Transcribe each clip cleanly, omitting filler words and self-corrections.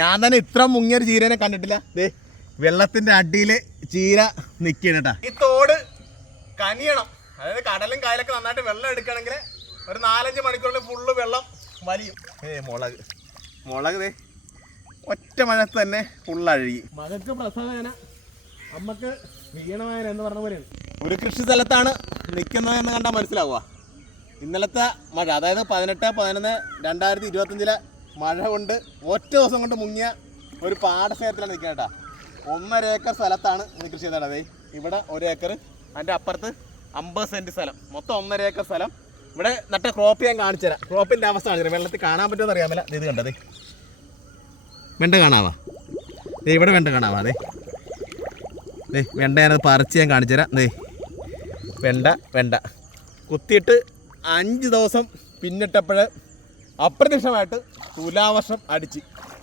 ഞാൻ തന്നെ ഇത്ര മുങ്ങിയൊരു ചീരനെ കണ്ടിട്ടില്ല. ദേ വെള്ളത്തിന്റെ അടിയിൽ ചീര നിൽക്കണം കേട്ടാ. ഈ തോട് കനിയണം, അതായത് കടലും കായലൊക്കെ നന്നായിട്ട് വെള്ളം എടുക്കണമെങ്കിൽ ഒരു 4-5 മണിക്കൂറിൽ ഫുള്ള് വെള്ളം വലിയും. മുളക് ദേ ഒറ്റ മഴത്ത് തന്നെ ഫുള്ളഴുകി. മകൾക്ക് പ്രസവവേദന, അമ്മക്ക് വീണവേദന എന്ന് പറഞ്ഞ പോലെയാണ്. ഒരു കൃഷി സ്ഥലത്താണ് നിൽക്കുന്നതെന്ന് കണ്ടാൽ മനസ്സിലാവുക. ഇന്നലത്തെ മഴ, അതായത് 18/11/2025 മഴ കൊണ്ട് ഒറ്റ ദിവസം കൊണ്ട് മുങ്ങിയ ഒരു പാടശേഖരത്തിലാണ് നിൽക്കുക കേട്ടോ. 1.5 ഏക്കർ സ്ഥലത്താണ് ഇന്ന് കൃഷി ചെയ്യുന്നത്. അതെ, ഇവിടെ 1 ഏക്കർ, അതിൻ്റെ അപ്പുറത്ത് 50 സെൻറ്റ് സ്ഥലം, മൊത്തം 1.5 ഏക്കർ സ്ഥലം. ഇവിടെ നട്ട ക്രോപ്പ് ഞാൻ കാണിച്ചു തരാം. ക്രോപ്പിൻ്റെ അവസ്ഥ കാണിച്ചു തരാം. വെള്ളത്തിൽ കാണാൻ പറ്റുമെന്ന് അറിയാമല്ല. ഇത് കണ്ടത് വെണ്ട കാണാവാ, ഇവിടെ വെണ്ട കാണാവാ. വെണ്ട ഞാനത് പറിച്ച് ഞാൻ കാണിച്ചു തരാം. വെണ്ട കുത്തിയിട്ട് 5 ദിവസം പിന്നിട്ടപ്പോൾ അപ്രത്യക്ഷമായിട്ട് തുലാവർഷം അടിച്ച്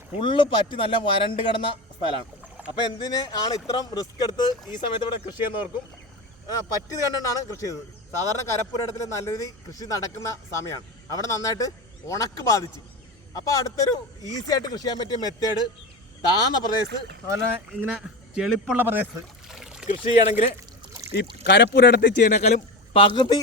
ഫുള്ള് പറ്റി നല്ല വരണ്ട് കിടന്ന സ്ഥലമാണ്. അപ്പോൾ എന്തിന് ആണ് ഇത്രയും റിസ്ക് എടുത്ത് ഈ സമയത്ത് ഇവിടെ കൃഷി ചെയ്യുന്നവർക്കും പറ്റിയത് കണ്ടുകൊണ്ടാണ് കൃഷി ചെയ്തത്. സാധാരണ കരപ്പുരയിടത്തിൽ നല്ല രീതിയിൽ കൃഷി നടക്കുന്ന സമയമാണ്. അവിടെ നന്നായിട്ട് ഉണക്ക് ബാധിച്ച്. അപ്പോൾ അടുത്തൊരു ഈസി ആയിട്ട് കൃഷി ചെയ്യാൻ പറ്റിയ മെത്തേഡ്, താന്ന പ്രദേശത്ത് അതുപോലെ ഇങ്ങനെ ചെളിപ്പുള്ള പ്രദേശത്ത് കൃഷി ചെയ്യണമെങ്കിൽ ഈ കരപ്പുരയിടത്തിൽ ചെയ്യുന്നേക്കാളും പകുതി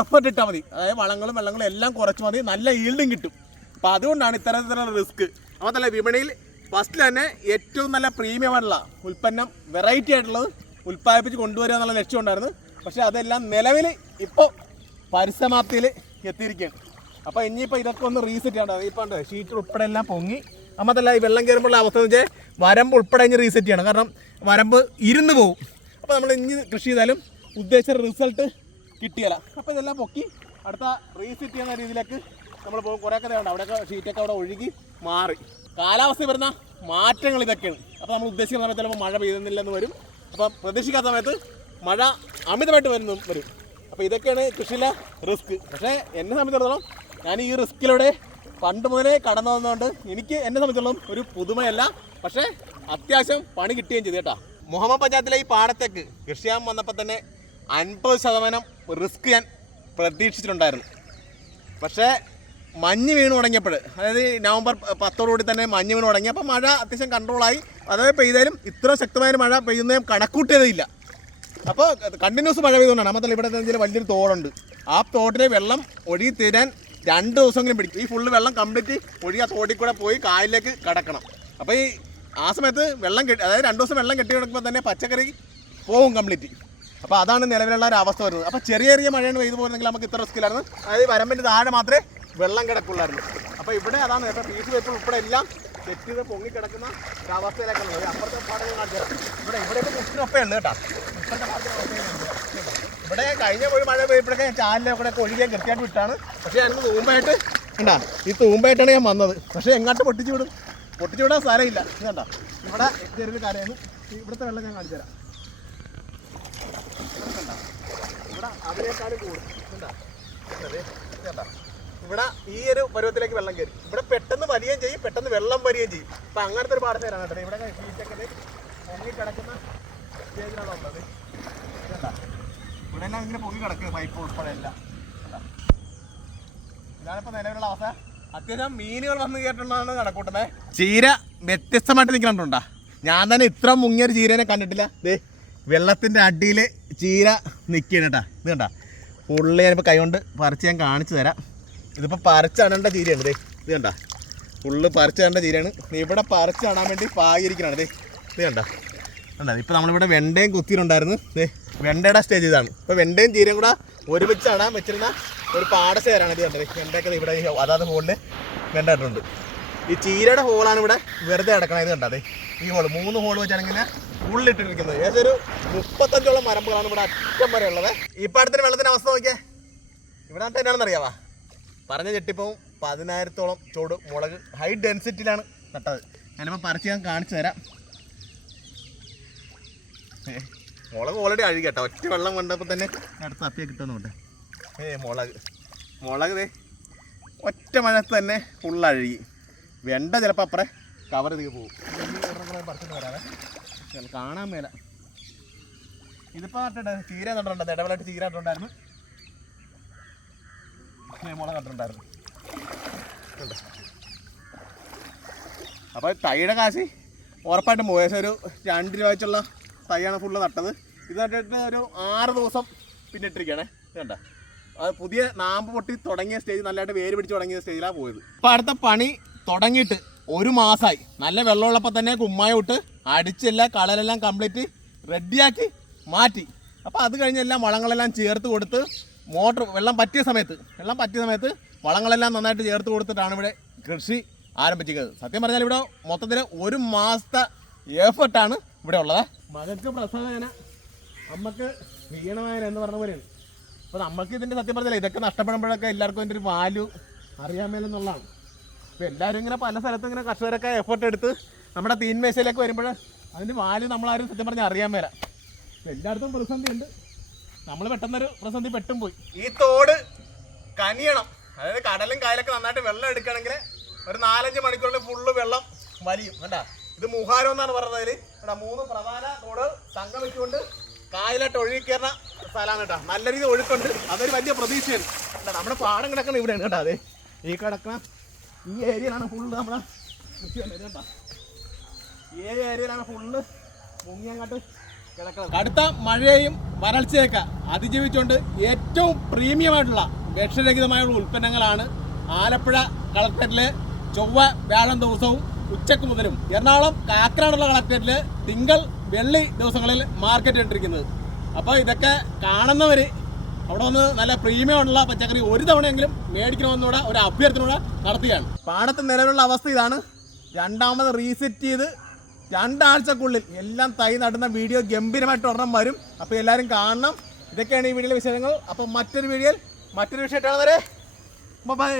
എഫർട്ട് ഇട്ടാൽ മതി. അതായത് വളങ്ങളും വെള്ളങ്ങളും എല്ലാം കുറച്ച് മതി, നല്ല ഈൽഡും കിട്ടും. അപ്പോൾ അതുകൊണ്ടാണ് ഇത്തരത്തിലുള്ള റിസ്ക്. അതുപോലെ വിപണിയിൽ ഫസ്റ്റിൽ തന്നെ ഏറ്റവും നല്ല പ്രീമിയം ആയിട്ടുള്ള ഉൽപ്പന്നം, വെറൈറ്റി ആയിട്ടുള്ളത് ഉൽപ്പാദിപ്പിച്ച് കൊണ്ടുവരിക എന്നുള്ള ലക്ഷ്യം ഉണ്ടായിരുന്നു. പക്ഷേ അതെല്ലാം നിലവിൽ ഇപ്പോൾ പരിസമാപ്തിയിൽ എത്തിയിരിക്കുകയാണ്. അപ്പോൾ ഇനിയിപ്പോൾ ഇതൊക്കെ ഒന്ന് റീസെറ്റ് ചെയ്യേണ്ടത്. ഇപ്പോൾ ഉണ്ട് ഷീറ്റ് ഉൾപ്പെടെ എല്ലാം പൊങ്ങി. അമ്മത്തല്ല ഈ വെള്ളം കയറുമ്പോഴുള്ള അവസ്ഥ എന്ന് വെച്ചാൽ വരമ്പ് ഉൾപ്പെടെ ഇനി റീസെറ്റ് ചെയ്യണം. കാരണം വരമ്പ് ഇരുന്ന് പോകും. അപ്പോൾ നമ്മൾ ഇനി കൃഷി ചെയ്താലും ഉദ്ദേശിച്ച റിസൾട്ട് കിട്ടിയല്ല. അപ്പോൾ ഇതെല്ലാം പൊക്കി അടുത്ത റീസെറ്റ് ചെയ്യുന്ന രീതിയിലേക്ക് നമ്മൾ പോകും. കുറേയൊക്കെ വേണ്ട, അവിടെയൊക്കെ ഷീറ്റൊക്കെ അവിടെ ഒഴുകി മാറി. കാലാവസ്ഥ വരുന്ന മാറ്റങ്ങൾ ഇതൊക്കെയാണ്. അപ്പോൾ നമ്മൾ ഉദ്ദേശിക്കുന്ന സമയത്ത് ചിലപ്പോൾ മഴ പെയ്യുന്നില്ലെന്ന് വരും. അപ്പോൾ പ്രതീക്ഷിക്കാത്ത സമയത്ത് മഴ അമിതമായിട്ട് വരും. അപ്പോൾ ഇതൊക്കെയാണ് കൃഷിയിലെ റിസ്ക്. പക്ഷേ എന്നെ സംബന്ധിച്ചിടത്തോളം ഞാൻ ഈ റിസ്കിലൂടെ പണ്ട് മുതലേ കടന്നു വന്നതുകൊണ്ട് എനിക്ക് എന്നെ സംബന്ധിച്ചിടത്തോളം ഒരു പുതുമയല്ല. പക്ഷേ അത്യാവശ്യം പണി കിട്ടുകയും ചെയ്തു കേട്ടോ. മുഹമ്മദ് പഞ്ചായത്തിലെ ഈ പാടത്തേക്ക് കൃഷി ചെയ്യാൻ വന്നപ്പോൾ തന്നെ 50% റിസ്ക് ഞാൻ പ്രതീക്ഷിച്ചിട്ടുണ്ടായിരുന്നു. പക്ഷേ മഞ്ഞ് വീണ് തുടങ്ങിയപ്പോൾ, അതായത് നവംബർ 10 തന്നെ മഞ്ഞ് വീണ് തുടങ്ങി. അപ്പോൾ മഴ അത്യാവശ്യം കൺട്രോളായി. അതായത് പെയ്താലും ഇത്ര ശക്തമായ മഴ പെയ്യുന്നതും കണക്കൂട്ടിയതില്ല. അപ്പോൾ കണ്ടിന്യൂസ് മഴ പെയ്തുകൊണ്ടാണ്. മാത്രമല്ല ഇവിടെ വലിയൊരു തോടുണ്ട്. ആ തോട്ടിലെ വെള്ളം ഒഴുകി തീരാൻ 2 ദിവസമെങ്കിലും പിടിക്കും. ഈ ഫുള്ള് വെള്ളം കംപ്ലീറ്റ് ഒഴുകി ആ തോട്ടിൽ കൂടെ പോയി കായലിലേക്ക് കടക്കണം. അപ്പോൾ ഈ ആ സമയത്ത് വെള്ളം അതായത് 2 ദിവസം വെള്ളം കെട്ടി കിടക്കുമ്പോൾ തന്നെ പച്ചക്കറി പോകും കംപ്ലീറ്റ്. അപ്പോൾ അതാണ് നിലവിലുള്ള ഒരു അവസ്ഥ വരുന്നത്. അപ്പോൾ ചെറിയ മഴയാണ് പെയ്തു പോകുന്നെങ്കിൽ നമുക്ക് ഇത്ര റിസ്ക്കിലായിരുന്നു. അതായത് വരമ്പിൻ്റെ താഴെ മാത്രമേ വെള്ളം കിടക്കുള്ളായിരുന്നു. അപ്പോൾ ഇവിടെ അതാണ് ഇപ്പോൾ പീസ് പേപ്പർ ഉൾപ്പെടെ എല്ലാം സെറ്റ് ചെയ്ത് പൊങ്ങിക്കിടക്കുന്ന ഒരു അവസ്ഥയിലേക്കാണ്. അപ്പുറത്തെ പാടങ്ങൾ കാണിച്ചത് ഇവിടെയൊക്കെ കുട്ടിനൊപ്പമുണ്ട് കേട്ടോ. ഇപ്പോഴത്തെ പാടത്തിന് ഇവിടെ കഴിഞ്ഞ പോയി മഴ പെയ്യപ്പോഴൊക്കെ ചാലിലൊക്കെ ഒഴുകിയാൻ കൃത്യമായിട്ട് വിട്ടാണ്. പക്ഷേ ഞാനിന്ന് തൂമ്പായിട്ട് ഉണ്ടാ, ഈ തൂമ്പായിട്ടാണ് ഞാൻ വന്നത്. പക്ഷേ എങ്ങോട്ട് പൊട്ടിച്ചു വിടാൻ സ്ഥലമില്ല. കണ്ട ഇവിടെ ചെറിയൊരു കരയാണ്. ഇവിടുത്തെ വെള്ളം ഞാൻ കാണിച്ചു തരാം. ഇവിടെ അതിനേക്കാളും കൂടും. ഇവിടെ ഈ ഒരു പരുവത്തിലേക്ക് വെള്ളം കയറി. ഇവിടെ പെട്ടെന്ന് വരികയും ചെയ്യും, പെട്ടെന്ന് വെള്ളം വരികയും ചെയ്യും. അപ്പം അങ്ങനത്തെ ഒരു പാടത്തേരാണ് കേട്ടോ. ഇവിടെ ഷീറ്റൊക്കെ പൊങ്ങി കിടക്കുന്ന സ്റ്റേജിലാണ് ഉള്ളത്. ഇവിടെ എല്ലാം ഇങ്ങനെ പൊങ്ങി കിടക്കുക, പൈപ്പ് ഉൾപ്പെടെ എല്ലാം. ഇതാണിപ്പോൾ നിലവിലുള്ള അവസ്ഥ. അത്യാവശ്യം മീനുകൾ വന്ന് കയറ്റുള്ളതാണ് കണക്കൂട്ടുന്നത്. ചീര വ്യത്യസ്തമായിട്ട് നിൽക്കണുണ്ടാ. ഞാൻ തന്നെ ഇത്ര മുങ്ങിയൊരു ചീരനെ കണ്ടിട്ടില്ല. വെള്ളത്തിൻ്റെ അടിയിൽ ചീര നിൽക്കുകയാണ് കേട്ടോ. ഇത് കണ്ട പുള്ളി ഞാനിപ്പോൾ കൈകൊണ്ട് പറിച്ച് ഞാൻ കാണിച്ചു തരാം. ഇതിപ്പോൾ പറിച്ചിടേണ്ട ചീരയാണ്. ഇത് കണ്ട ഫുള്ള് പറിച്ചിടേണ്ട ചീരയാണ്. ഇവിടെ പറിച്ചിടാൻ വേണ്ടി പാകിയിരിക്കണാണ്. ഇത് കണ്ട ഇപ്പോൾ നമ്മളിവിടെ വെണ്ടയും കുത്തിയിട്ടുണ്ടായിരുന്നു. വെണ്ടയുടെ സ്റ്റേജ് ഇതാണ്. ഇപ്പോൾ വെണ്ടയും ചീരയും കൂടെ ഒരുമിച്ച് നടാൻ വെച്ചിരുന്ന ഒരു പാടശേഖരമാണ് ഇത് കണ്ടത്. വെണ്ടയൊക്കെ ഇവിടെ അതാത് ഹോളിൽ വെണ്ട ഇട്ടുണ്ട്. ഈ ചീരയുടെ ഹോളാണ് ഇവിടെ വെറുതെ കിടക്കണം. ഇത് കണ്ടത് ഈ ഹോള് 3 ഹോൾ വെച്ചാണെങ്കിൽ ഉള്ളിട്ടിരിക്കുന്നത്. ഏകദേശം ഒരു 35ഓളം മരമ്പുകളാണ് ഇവിടെ അറ്റം വരെ ഉള്ളത്. ഈ പാടത്തിന് വെള്ളത്തിൻ്റെ അവസ്ഥ നോക്കിയാൽ ഇവിടെ നട്ട് എന്നാണെന്ന് അറിയാവാ. പറഞ്ഞ ചെട്ടിപ്പവും 10,000-ഓളം ചോട് മുളക് ഹൈ ഡെൻസിറ്റിയിലാണ് നട്ടത്. ഞാനിപ്പോൾ പറിച്ച് ഞാൻ കാണിച്ചു തരാം. മുളക് ഓൾറെഡി അഴുകി കേട്ടോ. ഒറ്റ വെള്ളം കൊണ്ടപ്പോൾ തന്നെ അടുത്ത് അപ്പിയെ കിട്ടുന്നുണ്ട്. മുളക് ഒറ്റ മഴത്ത് തന്നെ ഫുള്ളഴുകി. വെണ്ട ചിലപ്പോൾ അപ്പുറം കവർ ചെയ്ത് പോകും. പറിച്ചിട്ട് വരാതെ കാണാൻ മേല. ഇതിപ്പോൾ നട്ടിട്ട് ചീര നട്ടിട്ടുണ്ട്. ഇടവേളായിട്ട് ചീര നട്ടിട്ടുണ്ടായിരുന്നു. മുളക് നട്ടിട്ടുണ്ടായിരുന്നു. അപ്പോൾ തൈയുടെ കാശ് ഉറപ്പായിട്ടും പോയി. ഏകദേശം ഒരു 2 രൂപ വെച്ചുള്ള തൈയാണ് ഫുള്ള് നട്ടത്. ഇത് നട്ടിട്ട് ഒരു 6 ദിവസം പിന്നിട്ടിരിക്കുകയാണേ. വേണ്ട, അത് പുതിയ നാമ്പ് പൊട്ടി തുടങ്ങിയ സ്റ്റേജ്, നല്ലതായിട്ട് വേര് പിടിച്ച് തുടങ്ങിയ സ്റ്റേജിലാണ് പോയത്. അപ്പോൾ അടുത്ത പണി തുടങ്ങിയിട്ട് 1 മാസമായി. നല്ല വെള്ളമുള്ളപ്പോൾ തന്നെ കുമ്മായം ഇട്ട് അടിച്ചെല്ലാം കളരെല്ലാം കംപ്ലീറ്റ് റെഡിയാക്കി മാറ്റി. അപ്പോൾ അത് കഴിഞ്ഞെല്ലാം വളങ്ങളെല്ലാം ചേർത്ത് കൊടുത്ത് മോട്ടർ വെള്ളം പറ്റിയ സമയത്ത് വളങ്ങളെല്ലാം നന്നായിട്ട് ചേർത്ത് കൊടുത്തിട്ടാണ് ഇവിടെ കൃഷി ആരംഭിച്ചിരിക്കുന്നത്. സത്യം പറഞ്ഞാൽ ഇവിടെ മൊത്തത്തിൽ 1 മാസത്തെ എഫർട്ടാണ് ഇവിടെ ഉള്ളത്. മകൾക്ക് പ്രസവവേദന, അമ്മക്ക് ക്ഷീണവേദന എന്ന് പറഞ്ഞ പോലെയാണ്. അപ്പോൾ നമുക്ക് ഇതിൻ്റെ സത്യം പറഞ്ഞാൽ ഇതൊക്കെ നഷ്ടപ്പെടുമ്പോഴൊക്കെ എല്ലാവർക്കും അതിൻ്റെ ഒരു വാല്യൂ അറിയാൻ മേലെന്നുള്ളതാണ്. അപ്പോൾ എല്ലാവരും ഇങ്ങനെ പല സ്ഥലത്തും ഇങ്ങനെ കർഷകരൊക്കെ എഫർട്ട് എടുത്ത് നമ്മുടെ തീൻമേശയിലേക്ക് വരുമ്പോൾ അതിൻ്റെ വാല്യൂ നമ്മളാരും സത്യം പറഞ്ഞാൽ അറിയാൻ മേല. എല്ലായിടത്തും പ്രതിസന്ധി ഉണ്ട്. നമ്മൾ പെട്ടെന്നൊരു പ്രതിസന്ധി പെട്ടും പോയി. ഈ തോട് കനിയണം, അതായത് കടലും കായലൊക്കെ നന്നായിട്ട് വെള്ളം എടുക്കണമെങ്കിൽ ഒരു 4-5 മണിക്കൂറിൽ ഫുള്ള് വെള്ളം വലിയും. വേണ്ട, ഇത് മുഹാരം എന്നാണ് പറഞ്ഞതിൽ. ഇവിടെ 3 പ്രധാന തോട് സംഗമിച്ചുകൊണ്ട് കായലായിട്ട് ഒഴുകിക്കയറുന്ന സ്ഥലമാണ് കേട്ടോ. നല്ല രീതിയിൽ ഒഴുക്കുണ്ട്, അതൊരു വലിയ പ്രതീക്ഷയാണ്. നമ്മുടെ പാടം കിടക്കുന്ന ഇവിടെയാണ് കേട്ടോ. അതെ, ഈ കിടക്കുന്ന ഈ ഏരിയയിലാണ് ഫുള്ള് നമ്മുടെ കൃഷി വന്നത് കേട്ടോ. ഈ ഏരിയയിലാണ് ഫുള്ള് മുങ്ങിയങ്ങോട്ട് കിടക്കുന്നത്. കടുത്ത മഴയെയും വരൾച്ചയൊക്കെ അതിജീവിച്ചുകൊണ്ട് ഏറ്റവും പ്രീമിയമായിട്ടുള്ള വിഷരഹിതമായുള്ള ഉൽപ്പന്നങ്ങളാണ് ആലപ്പുഴ കളക്ടറേറ്റിലെ ചൊവ്വ വ്യാഴം ദിവസവും ഉച്ചക്ക് മുതലും എറണാകുളം കാക്കനാടുള്ള കളക്ടറേറ്റിൽ തിങ്കൾ വെള്ളി ദിവസങ്ങളിൽ മാർക്കറ്റ് ഇട്ടിരിക്കുന്നത്. അപ്പോൾ ഇതൊക്കെ കാണുന്നവർ അവിടെ വന്ന് നല്ല പ്രീമിയമുള്ള പച്ചക്കറി ഒരു തവണയെങ്കിലും മേടിക്കണമെന്നൂടെ ഒരു അഭ്യർത്ഥനയോടെ നടത്തുകയാണ്. പാടത്തെ നിലവിലുള്ള അവസ്ഥ ഇതാണ്. രണ്ടാമത് റീസെറ്റ് ചെയ്ത് 2 ആഴ്ചക്കുള്ളിൽ എല്ലാം തൈ നടുന്ന വീഡിയോ ഗംഭീരമായിട്ട് ഒരെണ്ണം വരും. അപ്പോൾ എല്ലാവരും കാണണം. ഇതൊക്കെയാണ് ഈ വീഡിയോയിലെ വിഷയങ്ങൾ. അപ്പോൾ മറ്റൊരു വീഡിയോയിൽ മറ്റൊരു വിഷയമായിട്ടാണ്. ബൈ.